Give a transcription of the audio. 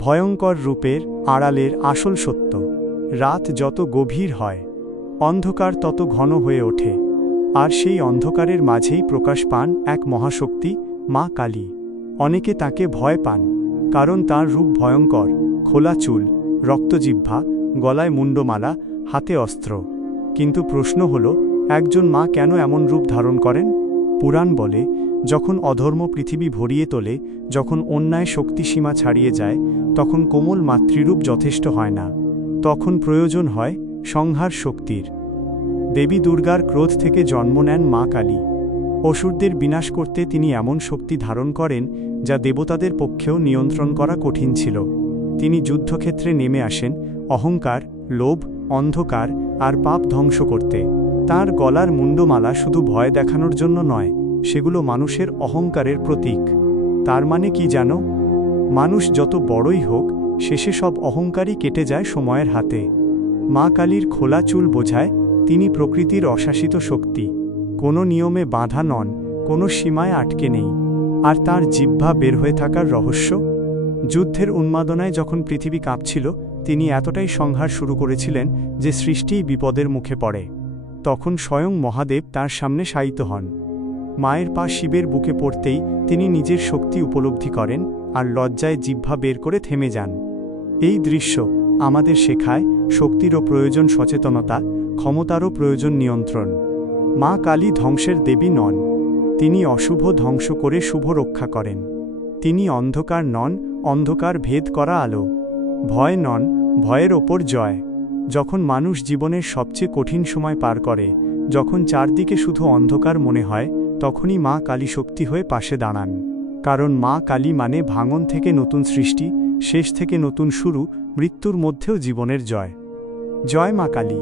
ভয়ঙ্কর রূপের আড়ালের আসল সত্য। রাত যত গভীর হয়, অন্ধকার তত ঘন হয়ে ওঠে, আর সেই অন্ধকারের মাঝেই প্রকাশ পান এক মহাশক্তি, মা কালী। অনেকে তাকে ভয় পান, কারণ তার রূপ ভয়ঙ্কর, খোলা চুল, রক্তজিহ্বা, গলায় মুন্ডমালা, হাতে অস্ত্র। কিন্তু প্রশ্ন হল, একজন মা কেন এমন রূপ ধারণ করেন? পুরাণ বলে, যখন অধর্ম পৃথিবী ভরিয়ে তোলে, যখন অন্যায় শক্তিসীমা ছাড়িয়ে যায়, তখন কোমল মাতৃরূপ যথেষ্ট হয় না। তখন প্রয়োজন হয় সংহার শক্তির। দেবী দুর্গার ক্রোধ থেকে জন্ম নেন মা কালী। অসুরদের বিনাশ করতে তিনি এমন শক্তি ধারণ করেন, যা দেবতাদের পক্ষেও নিয়ন্ত্রণ করা কঠিন ছিল। তিনি যুদ্ধক্ষেত্রে নেমে আসেন অহংকার, লোভ, অন্ধকার আর পাপ ধ্বংস করতে। তার গলার মুন্ডমালা শুধু ভয় দেখানোর জন্য নয়, সেগুলো মানুষের অহংকারের প্রতীক। তার মানে কি জানো? মানুষ যত বড়ই হোক, শেষে সব অহংকারই কেটে যায় সময়ের হাতে। মা কালীর খোলা চুল বোঝায় তিনি প্রকৃতির অশাসিত শক্তি, কোনো নিয়মে বাঁধা নন, কোনো সীমায় আটকে নেই। আর তার জিহ্বা বের হয়ে থাকার রহস্য? যুদ্ধের উন্মাদনায় যখন পৃথিবী কাঁপছিল, তিনি এতটাই সংহার শুরু করেছিলেন যে সৃষ্টিই বিপদের মুখে পড়ে। তখন স্বয়ং মহাদেব তার সামনে শায়িত হন। মায়ের পা শিবের বুকে পড়তেই তিনি নিজের শক্তি উপলব্ধি করেন, আর লজ্জায় জিহ্বা বের করে থেমে যান। এই দৃশ্য আমাদের শেখায়, শক্তিরও প্রয়োজন সচেতনতা, ক্ষমতারও প্রয়োজন নিয়ন্ত্রণ। মা কালী ধ্বংসের দেবী নন, তিনি অশুভ ধ্বংস করে শুভ রক্ষা করেন। তিনি অন্ধকার নন, অন্ধকার ভেদ করা আলো। ভয় নন, ভয়ের ওপর জয়। যখন মানুষ জীবনের সবচেয়ে কঠিন সময় পার করে, যখন চারদিকে শুধু অন্ধকার মনে হয়, তখনই মা কালী শক্তি হয়ে পাশে দাঁড়ান। কারণ মা কালী মানে ভাঙন থেকে নতুন সৃষ্টি, শেষ থেকে নতুন শুরু, মৃত্যুর মধ্যেও জীবনের জয়। জয় মা কালী।